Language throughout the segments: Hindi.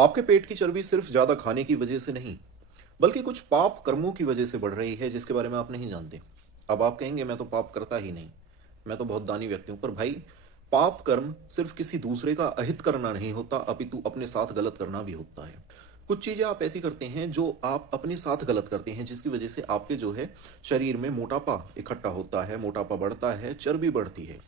आपके पेट की चर्बी सिर्फ ज्यादा खाने की वजह से नहीं, बल्कि कुछ पाप कर्मों की वजह से बढ़ रही है जिसके बारे में आप नहीं जानते। अब आप कहेंगे मैं तो पाप करता ही नहीं, मैं तो बहुत दानी व्यक्ति हूं। पर भाई, पाप कर्म सिर्फ किसी दूसरे का अहित करना नहीं होता, अपितु अपने साथ गलत करना भी होता है। कुछ चीजें आप ऐसी करते हैं जो आप अपने साथ गलत करते हैं, जिसकी वजह से आपके जो है शरीर में मोटापा इकट्ठा होता है, मोटापा बढ़ता है, चर्बी बढ़ती है।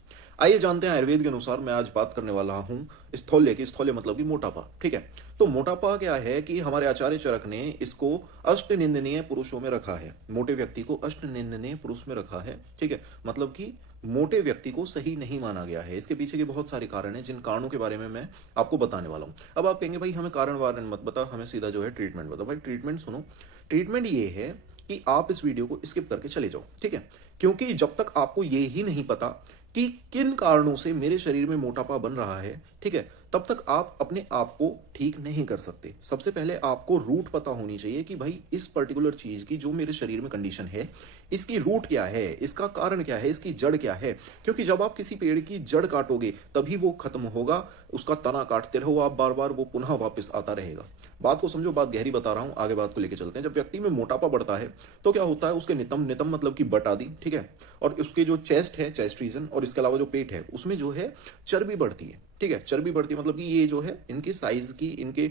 आइए जानते हैं आयुर्वेद के अनुसार। मैं आज बात करने वाला हूं स्थौल्य की। स्थौल्य मतलब कि मोटापा, ठीक है। तो मोटापा क्या है कि हमारे आचार्य चरक ने इसको अष्ट निंदनीय पुरुषों में रखा है। मोटे व्यक्ति को अष्ट निंदनीय पुरुष में रखा है, ठीक है। मतलब कि मोटे व्यक्ति को सही नहीं माना गया है। इसके पीछे के बहुत सारे कारण हैं, जिन कारणों के बारे में मैं आपको बताने वाला हूं। अब आप कहेंगे भाई हमें कारण वारण मत बता, हमें सीधा जो है ट्रीटमेंट बताओ। भाई ट्रीटमेंट सुनो। ट्रीटमेंट ये है कि आप इस वीडियो को स्किप करके चले जाओ, ठीक है। क्योंकि जब तक आपको ये ही नहीं पता कि किन कारणों से मेरे शरीर में मोटापा बन रहा है, ठीक है, तब तक आप अपने आप को ठीक नहीं कर सकते। सबसे पहले आपको रूट पता होनी चाहिए कि भाई इस पर्टिकुलर चीज की जो मेरे शरीर में कंडीशन है, इसकी रूट क्या है, इसका कारण क्या है, इसकी जड़ क्या है। क्योंकि जब आप किसी पेड़ की जड़ काटोगे तभी वो खत्म होगा। उसका तना काटते रहो आप बार बार, वो पुनः वापस आता रहेगा। बात को समझो, बात गहरी बता रहा हूं, आगे बात को लेकर चलते हैं। जब व्यक्ति में मोटापा बढ़ता है तो क्या होता है, उसके नितंब, नितंब मतलब कि बट आदि, ठीक है, और उसके जो चेस्ट है, चेस्ट रीजन, और इसके अलावा जो पेट है उसमें जो है चर्बी बढ़ती है, ठीक है। चर्बी बढ़ती है मतलब कि ये जो है इनके साइज की, इनके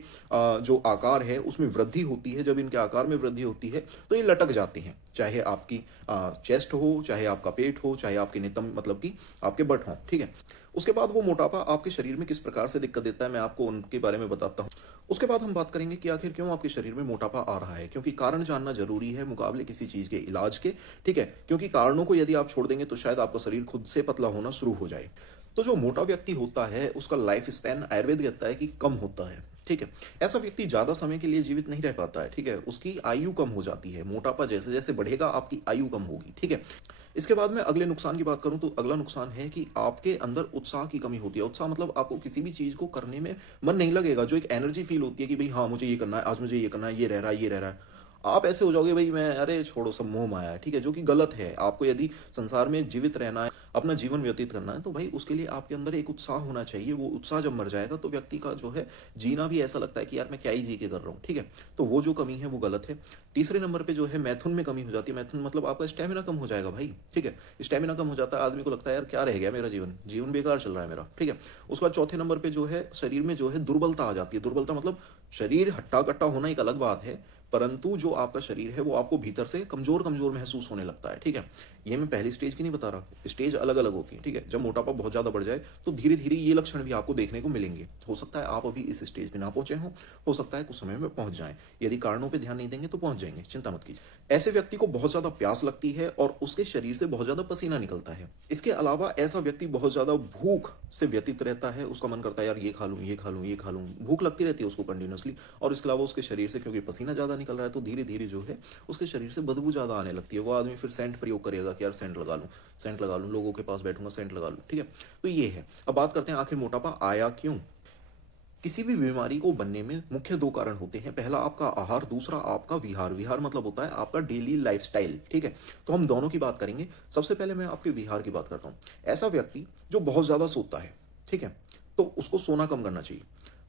जो आकार है उसमें वृद्धि होती है। जब इनके आकार में वृद्धि होती है तो ये लटक जाती हैं, चाहे आपकी चेस्ट हो, चाहे आपका पेट हो, चाहे आपके नितंब मतलब कि आपके बट हो, ठीक है। उसके बाद वो मोटापा आपके शरीर में किस प्रकार से दिक्कत देता है, मैं आपको उनके बारे में बताता हूँ। उसके बाद हम बात करेंगे कि आखिर क्यों आपके शरीर में मोटापा आ रहा है, क्योंकि कारण जानना जरूरी है मुकाबले किसी चीज के इलाज के, ठीक है। क्योंकि कारणों को यदि आप छोड़ देंगे तो शायद आपका शरीर खुद से पतला होना शुरू हो जाए। तो जो मोटा व्यक्ति होता है उसका लाइफ स्पैन आयुर्वेद कहता है कि कम होता है, ठीक है। ऐसा व्यक्ति ज्यादा समय के लिए जीवित नहीं रह पाता है, ठीक है। उसकी आयु कम हो जाती है। मोटापा जैसे जैसे बढ़ेगा आपकी आयु कम होगी, ठीक है। इसके बाद में अगले नुकसान की बात करूं तो अगला नुकसान है कि आपके अंदर उत्साह की कमी होती है। उत्साह मतलब आपको किसी भी चीज को करने में मन नहीं लगेगा। जो एक एनर्जी फील होती है कि भाई हाँ मुझे ये करना है, आज मुझे ये करना है, ये रह रहा है, ये रह रहा है, आप ऐसे हो जाओगे भाई मैं, अरे छोड़ो सब मोह माया है, ठीक है, जो कि गलत है। आपको यदि संसार में जीवित रहना है, अपना जीवन व्यतीत करना है, तो भाई उसके लिए आपके अंदर एक उत्साह होना चाहिए। वो उत्साह जब मर जाएगा तो व्यक्ति का जो है जीना भी ऐसा लगता है कि यार मैं क्या ही जी के कर रहा हूँ, ठीक है। तो वो जो कमी है वो गलत है। तीसरे नंबर पे जो है मैथुन में कमी हो जाती है। मैथुन मतलब आपका स्टेमिना कम हो जाएगा भाई, ठीक है। स्टेमिना कम हो जाता है, आदमी को लगता है यार क्या रह गया मेरा जीवन, जीवन बेकार चल रहा है मेरा, ठीक है। उसके बाद चौथे नंबर पे जो है शरीर में जो है दुर्बलता आ जाती है। दुर्बलता मतलब शरीर हट्टा कट्टा होना एक अलग बात है, परंतु जो आपका शरीर है वो आपको भीतर से कमजोर कमजोर महसूस होने लगता है, ठीक है। ये मैं पहली स्टेज की नहीं बता रहा, स्टेज अलग अलग होती है, ठीक है। जब मोटापा बहुत ज्यादा बढ़ जाए तो धीरे धीरे ये लक्षण भी आपको देखने को मिलेंगे। हो सकता है आप अभी इस स्टेज पे ना पहुंचे हो सकता है कुछ समय में पहुंच जाएं। यदि कारणों पे ध्यान नहीं देंगे तो पहुंच जाएंगे, चिंता मत कीजिए। ऐसे व्यक्ति को बहुत ज्यादा प्यास लगती है और उसके शरीर से बहुत ज्यादा पसीना निकलता है। इसके अलावा ऐसा व्यक्ति बहुत ज्यादा भूख से व्यतीत रहता है। उसका मन करता है यार ये खा लूं, ये खा लूं, ये खा लूं, भूख लगती रहती है उसको कंटिन्यूसली। और इसके अलावा उसके शरीर से क्योंकि पसीना ज्यादा निकल रहा है तो धीरे धीरे जो है उसके शरीर से बदबू ज्यादा आने लगती है। वो आदमी फिर सेंट प्रयोग करेगा कि यार सेंट लगा लूं, सेंट लगा लूं, लोगों के पास बैठूंगा सेंट लगा लूं, ठीक है। तो ये है। अब बात करते हैं आखिर मोटापा आया क्यों। किसी भी बीमारी को बनने में मुख्य दो कारण होते हैं। पहला आपका आहार, दूसरा आपका विहार। विहार मतलब होता है आपका डेली लाइफस्टाइल, ठीक है। तो हम दोनों की बात करेंगे। सबसे पहले मैं आपके विहार की बात करता हूं। ऐसा व्यक्ति जो बहुत ज्यादा सोता है, ठीक है, तो उसको सोना कम करना चाहिए।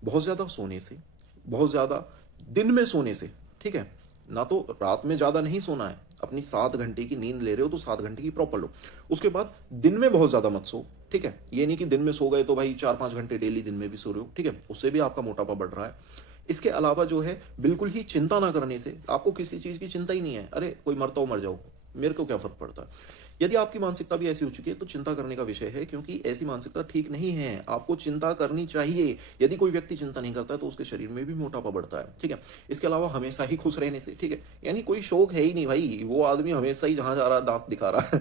बहुत ज्यादा सोने से, बहुत ज्यादा दिन में सोने से, ठीक है, ना तो रात में ज्यादा नहीं सोना है। अपनी 7 घंटे की नींद ले रहे हो तो 7 घंटे की प्रॉपर लो। उसके बाद दिन में बहुत ज्यादा मत सो, ठीक है। ये नहीं कि दिन में सो गए तो भाई 4-5 घंटे डेली दिन में भी सो रहे हो, ठीक है, उससे भी आपका मोटापा बढ़ रहा है। इसके अलावा जो है बिल्कुल ही चिंता ना करने से, आपको किसी चीज की चिंता ही नहीं है, अरे कोई मरता हो मर जाओ, मेरे को क्या फर्क पड़ता है। यदि आपकी मानसिकता भी ऐसी हो चुकी है तो चिंता करने का विषय है, क्योंकि ऐसी मानसिकता ठीक नहीं है। आपको चिंता करनी चाहिए। यदि कोई व्यक्ति चिंता नहीं करता है तो उसके शरीर में भी मोटापा बढ़ता है, ठीक है। इसके अलावा हमेशा ही खुश रहने से, ठीक है, यानी कोई शौक है ही नहीं भाई, वो आदमी हमेशा ही जहां जा रहा है दांत दिखा रहा है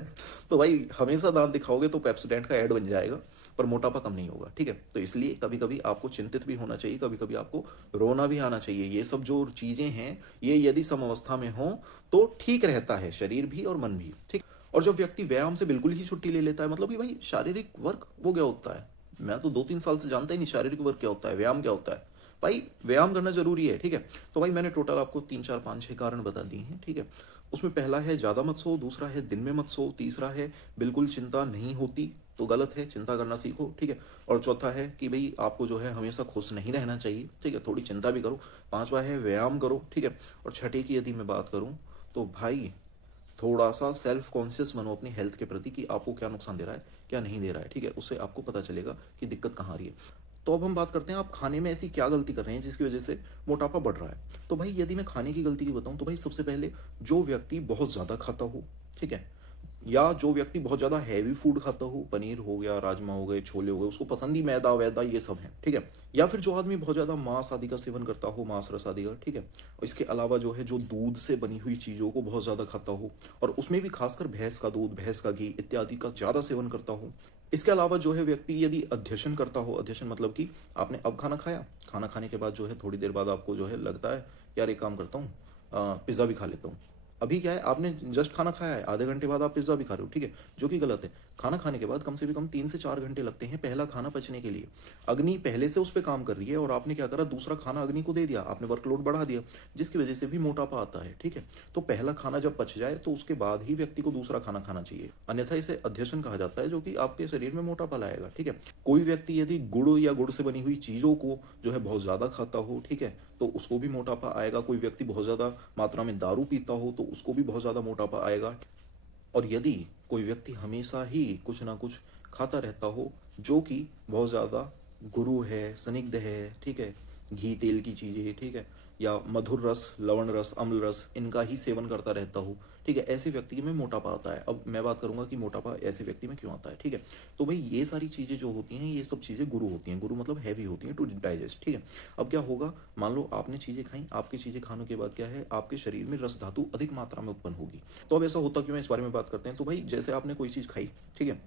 तो भाई हमेशा दांत दिखाओगे तो पेप्सोडेंट का ऐड बन जाएगा, पर मोटापा कम नहीं होगा, ठीक है। तो इसलिए कभी कभी आपको चिंतित भी होना चाहिए, कभी कभी आपको रोना भी आना चाहिए। ये सब जो चीजें हैं ये यदि सम अवस्था में हो तो ठीक रहता है शरीर भी और मन भी, ठीक। और जब व्यक्ति व्यायाम से बिल्कुल ही छुट्टी ले लेता है, मतलब कि भाई शारीरिक वर्क वो क्या होता है, मैं तो 2-3 साल से जानता ही नहीं शारीरिक वर्क क्या होता है, व्यायाम क्या होता है। भाई व्यायाम करना जरूरी है, ठीक है। तो भाई मैंने टोटल आपको 3-4-5-6 कारण बता दिए हैं, ठीक है। उसमें पहला है ज्यादा मत सो, दूसरा है दिन में मत सो, तीसरा है बिल्कुल चिंता नहीं होती, तो गलत है, चिंता करना सीखो, ठीक है। और चौथा है कि भाई आपको जो है हमेशा खुश नहीं रहना चाहिए, ठीक है, थोड़ी चिंता भी करो। पांचवा है व्यायाम करो, ठीक है। और छठे की यदि मैं बात करूं तो भाई थोड़ा सा सेल्फ कॉन्शियस बनो अपनी हेल्थ के प्रति कि आपको क्या नुकसान दे रहा है, क्या नहीं दे रहा है, ठीक है। उससे आपको पता चलेगा कि दिक्कत कहाँ आ रही है। तो अब हम बात करते हैं आप खाने में ऐसी क्या गलती कर रहे हैं जिसकी वजह से मोटापा बढ़ रहा है। तो भाई यदि मैं खाने की गलती की बताऊं तो भाई सबसे पहले जो व्यक्ति बहुत ज़्यादा खाता हो, ठीक है, या जो व्यक्ति बहुत ज़्यादा हैवी फूड खाता हो, पनीर हो गया, राजमा हो गए, छोले हो गए, उसको पसंद ही मैदा वैदा ये सब है, ठीक है। या फिर जो आदमी बहुत ज़्यादा मांस आदि का सेवन करता हो, मांस रस आदि का, ठीक है। और इसके अलावा जो है जो दूध से बनी हुई चीज़ों को बहुत ज़्यादा खाता हो, और उसमें भी खासकर भैंस का दूध, भैंस का घी इत्यादि का ज़्यादा सेवन करता हो। इसके अलावा जो है व्यक्ति यदि अध्यशन करता हो, अध्यशन मतलब कि आपने अब खाना खाया, खाना खाने के बाद जो है थोड़ी देर बाद आपको जो है लगता है यार एक काम करता हूँ, पिज़्ज़ा भी खा लेता हूँ। अभी क्या है, आपने जस्ट खाना खाया है, आधे घंटे बाद आप पिज्ज़ा भी खा रहे हो, ठीक है, जो कि गलत है। खाना खाने के बाद कम से भी कम 3 से 4 घंटे लगते हैं पहला खाना पचने के लिए। अग्नि पहले से उस पर काम कर रही है और आपने क्या करा, दूसरा खाना अग्नि को दे दिया, आपने वर्कलोड बढ़ा दिया, जिसकी वजह से भी मोटापा आता है, ठीक है। तो पहला खाना जब पच जाए तो उसके बाद ही व्यक्ति को दूसरा खाना खाना चाहिए, अन्यथा इसे अध्यशन कहा जाता है, जो कि आपके शरीर में मोटापा लाएगा, ठीक है। कोई व्यक्ति यदि गुड़ या गुड़ से बनी हुई चीज़ों को जो है बहुत ज़्यादा खाता हो, ठीक है, तो उसको भी मोटापा आएगा। कोई व्यक्ति बहुत ज़्यादा मात्रा में दारू पीता हो तो उसको भी बहुत ज़्यादा मोटापा आएगा। और यदि कोई व्यक्ति हमेशा ही कुछ ना कुछ खाता रहता हो जो कि बहुत ज़्यादा गुरु है, स्निग्ध है, ठीक है, घी तेल की चीज़ें, ठीक है, या मधुर रस, लवण रस, अम्ल रस, इनका ही सेवन करता रहता हो, ठीक है, ऐसे व्यक्ति में मोटापा आता है। अब मैं बात करूंगा कि मोटापा ऐसे व्यक्ति में क्यों आता है, ठीक है। तो भाई ये सारी चीज़ें जो होती हैं ये सब चीज़ें गुरु होती हैं, गुरु मतलब हैवी होती हैं टू डाइजेस्ट, ठीक है। अब क्या होगा, मान लो आपने चीज़ें खाई, आपकी चीज़ें खाने के बाद क्या है, आपके शरीर में रस धातु अधिक मात्रा में उत्पन्न होगी। तो अब ऐसा होता क्यों है, इस बारे में बात करते हैं। तो भाई जैसे आपने कोई चीज़ खाई, ठीक है,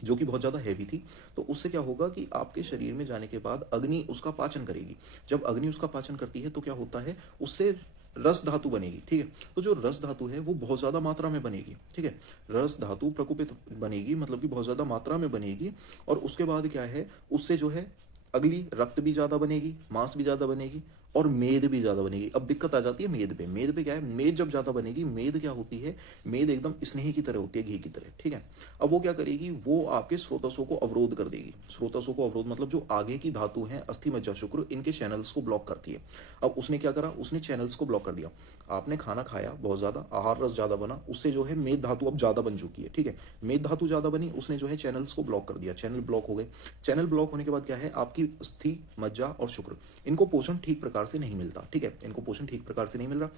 जो कि बहुत ज़्यादा हैवी थी, तो उससे क्या होगा कि आपके शरीर में जाने के बाद अग्नि उसका पाचन करेगी। जब अग्नि उसका पाचन करती है तो क्या होता है, उससे रस धातु बनेगी, ठीक है। तो जो रस धातु है वो बहुत ज़्यादा मात्रा में बनेगी, ठीक है। रस धातु प्रकोपित बनेगी, मतलब कि बहुत ज़्यादा मात्रा में बनेगी। और उसके बाद क्या है, उससे जो है अगली रक्त भी ज़्यादा बनेगी, मांस भी ज़्यादा बनेगी, और मेद भी ज़्यादा बनेगी। अब दिक्कत आ जाती है मेद पे। मेद पे क्या है, मेद जब ज़्यादा बनेगी, मेद क्या होती है, मेद एकदम स्नेही की तरह होती है, घी की तरह, ठीक है। अब वो क्या करेगी, वो आपके स्रोतसों को अवरोध कर देगी। स्रोतसों को अवरोध मतलब जो आगे की धातु हैं, अस्थि मज्जा शुक्र, इनके चैनल्स को ब्लॉक करती है। अब उसने क्या करा, उसने चैनल्स को ब्लॉक कर दिया। आपने खाना खाया, बहुत ज़्यादा आहार रस ज़्यादा बना, उससे जो है मेद धातु अब ज़्यादा बन चुकी है, ठीक है। मेद धातु ज़्यादा बनी, उसने जो है चैनल्स को ब्लॉक कर दिया, चैनल ब्लॉक हो गए। चैनल ब्लॉक होने के बाद क्या है, आपकी अस्थि मज्जा और शुक्र, इनको पोषण ठीक प्रकार से नहीं मिलता, ठीक है, इनको पोषण ठीक प्रकार से नहीं मिल रहा।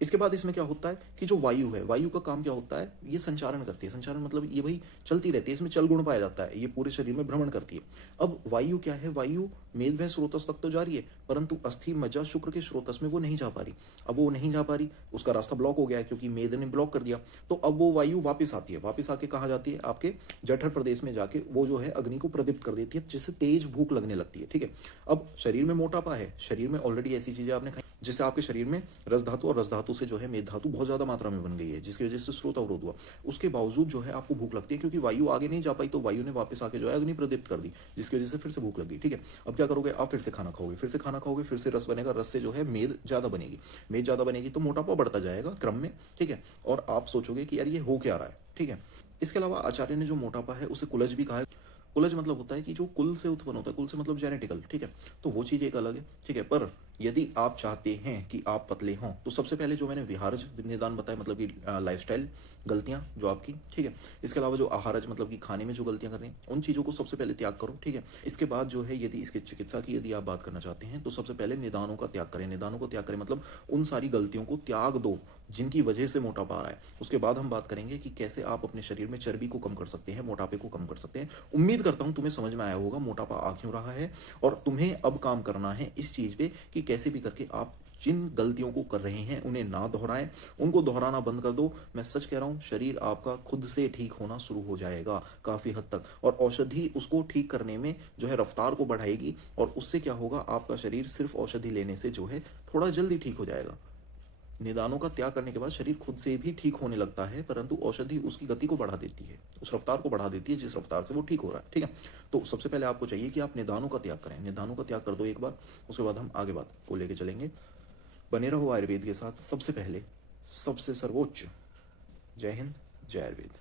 इसके बाद इसमें क्या होता है कि जो वायु है, वायु का काम क्या होता है, ये संचारण करती है। संचारण मतलब ये भाई चलती रहती है, इसमें चल गुण पाया जाता है, ये पूरे शरीर में भ्रमण करती है। अब वायु क्या है, वायु मेद व स्रोतस तक तो जा रही है, परंतु अस्थि मज्जा शुक्र के स्रोतस में वो नहीं जा पा रही। अब वो नहीं जा पा रही, उसका रास्ता ब्लॉक हो गया है क्योंकि मेद ने ब्लॉक कर दिया। तो अब वो वायु वापस आती है, वापस आके कहाँ जाती है, आपके जठर प्रदेश में जाके वो जो है अग्नि को प्रदीप्त कर देती है, जिससे तेज भूख लगने लगती है, ठीक है। अब शरीर में मोटापा है, शरीर में ऑलरेडी ऐसी चीजें आपने खाई जिससे आपके शरीर में रस धातु और रस धातु से जो है मेद धातु बहुत ज्यादा मात्रा में बन गई है, जिसकी वजह से स्रोत अवरोध हुआ। उसके बावजूद जो है आपको भूख लगती है, क्योंकि वायु आगे नहीं जा पाई, तो वायु ने वापस आके जो है अग्नि प्रदीप्त कर दी, जिसकी वजह से फिर से भूख लगी, ठीक है। अब क्या करोगे, आप फिर से खाना खाओगे, फिर से खाना खाओगे, फिर से रस बनेगा, रस से जो है मेद ज्यादा बनेगी, मेद ज्यादा बनेगी तो मोटापा बढ़ता जाएगा क्रम में, ठीक है। और आप सोचोगे कि यार ये हो क्या रहा है, ठीक है। इसके अलावा आचार्य ने जो मोटापा है उसे कुलज भी कहा है। कुलज मतलब होता है कि जो कुल से उत्पन्न होता है, कुल से मतलब जेनेटिकल, ठीक है। तो वो चीज़ एक अलग है, ठीक है। पर यदि आप चाहते हैं कि आप पतले हों तो सबसे पहले जो मैंने विहारज निदान बताया, मतलब कि लाइफस्टाइल गलतियां जो आपकी, ठीक है। इसके अलावा जो आहारज मतलब कि खाने में जो गलतियां कर रहे हैं, उन चीज़ों को सबसे पहले त्याग करो, ठीक है। इसके बाद जो है यदि इसकी चिकित्सा की यदि आप बात करना चाहते हैं तो सबसे पहले निदानों का त्याग करें। निदानों को त्याग करें मतलब उन सारी गलतियों को त्याग दो जिनकी वजह से मोटापा आ रहा है। उसके बाद हम बात करेंगे कि कैसे आप अपने शरीर में चर्बी को कम कर सकते हैं, मोटापे को कम कर सकते हैं। उम्मीद करता हूं तुम्हें समझ में आया होगा मोटापा आ क्यों रहा है, और तुम्हें अब काम करना है इस चीज़ पे कि कैसे भी करके आप जिन गलतियों को कर रहे हैं उन्हें ना दोहराएं, उनको दोहराना बंद कर दो। मैं सच कह रहा हूं, शरीर आपका खुद से ठीक होना शुरू हो जाएगा काफ़ी हद तक, और औषधि उसको ठीक करने में जो है रफ्तार को बढ़ाएगी, और उससे क्या होगा, आपका शरीर सिर्फ औषधि लेने से जो है थोड़ा जल्दी ठीक हो जाएगा। निदानों का त्याग करने के बाद शरीर खुद से भी ठीक होने लगता है, परंतु औषधि उसकी गति को बढ़ा देती है, उस रफ्तार को बढ़ा देती है जिस रफ्तार से वो ठीक हो रहा है, ठीक है। तो सबसे पहले आपको चाहिए कि आप निदानों का त्याग करें, निदानों का त्याग कर दो एक बार, उसके बाद हम आगे बात को लेके चलेंगे। बने रहो आयुर्वेद के साथ, सबसे पहले सबसे सर्वोच्च। जय हिंद, जय आयुर्वेद।